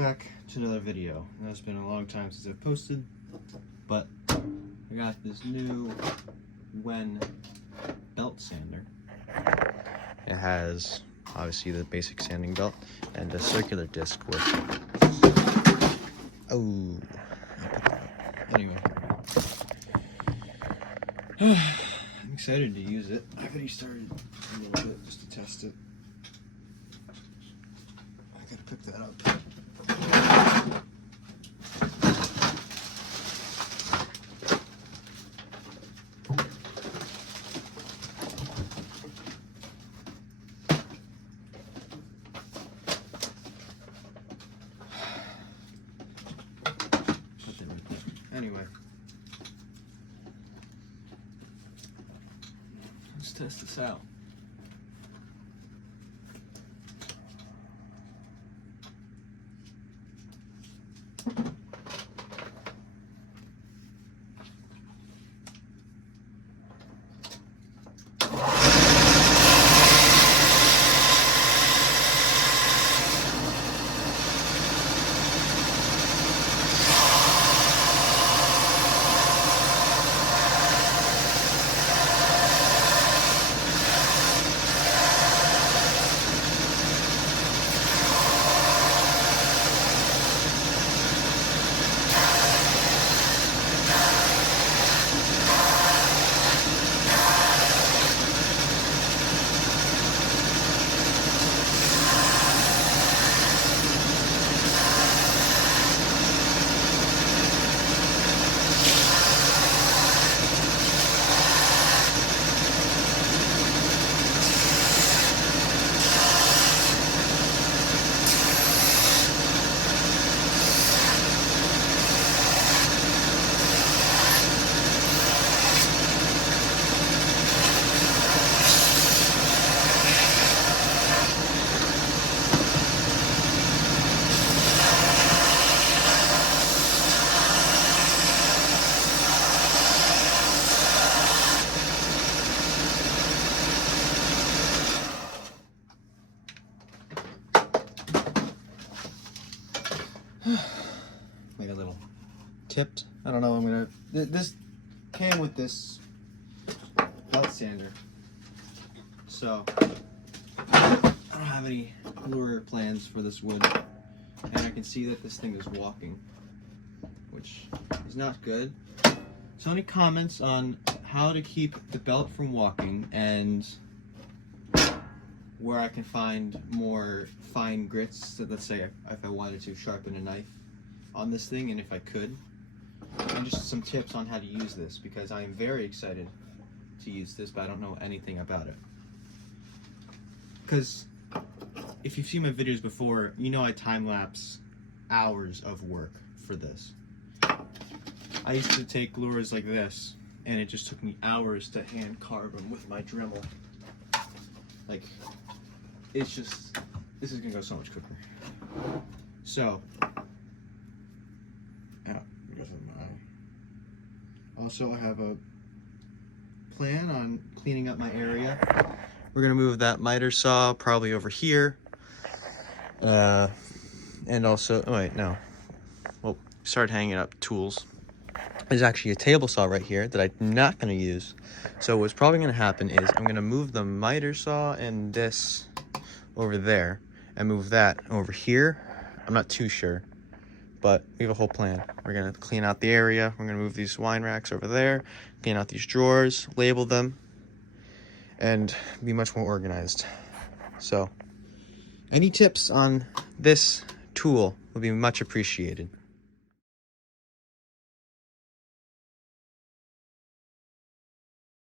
back to another video. I know it's been a long time since I've posted, but I got this new Wen Belt Sander. It has obviously the basic sanding belt and a circular disc with anyway. I'm excited to use it. I've already started a little bit just to test it. I gotta pick that up. Put that right there. Anyway. Let's test this out. Like a little tipped. I don't know. I'm gonna. This came with this belt sander, so I don't have any lure plans for this wood, and I can see that this thing is walking, which is not good. So, any comments on how to keep the belt from walking and where I can find more fine grits, so let's say if I wanted to sharpen a knife on this thing, and if I could, and just some tips on how to use this, because I am very excited to use this, but I don't know anything about it. Because if you've seen my videos before, you know I time-lapse hours of work for this. I used to take lures like this, and it just took me hours to hand carve them with my Dremel. Like, it's just, this is gonna go so much quicker. So, because of my eye. Also, I have a plan on cleaning up my area. We're gonna move that miter saw probably over here. And also, oh wait, no. Well, start hanging up tools. There's actually a table saw right here that I'm not gonna use. So what's probably gonna happen is I'm gonna move the miter saw and this over there and move that over here. I'm not too sure, but we have a whole plan. We're gonna clean out the area. We're gonna move these wine racks over there, clean out these drawers, label them, and be much more organized. So any tips on this tool would be much appreciated.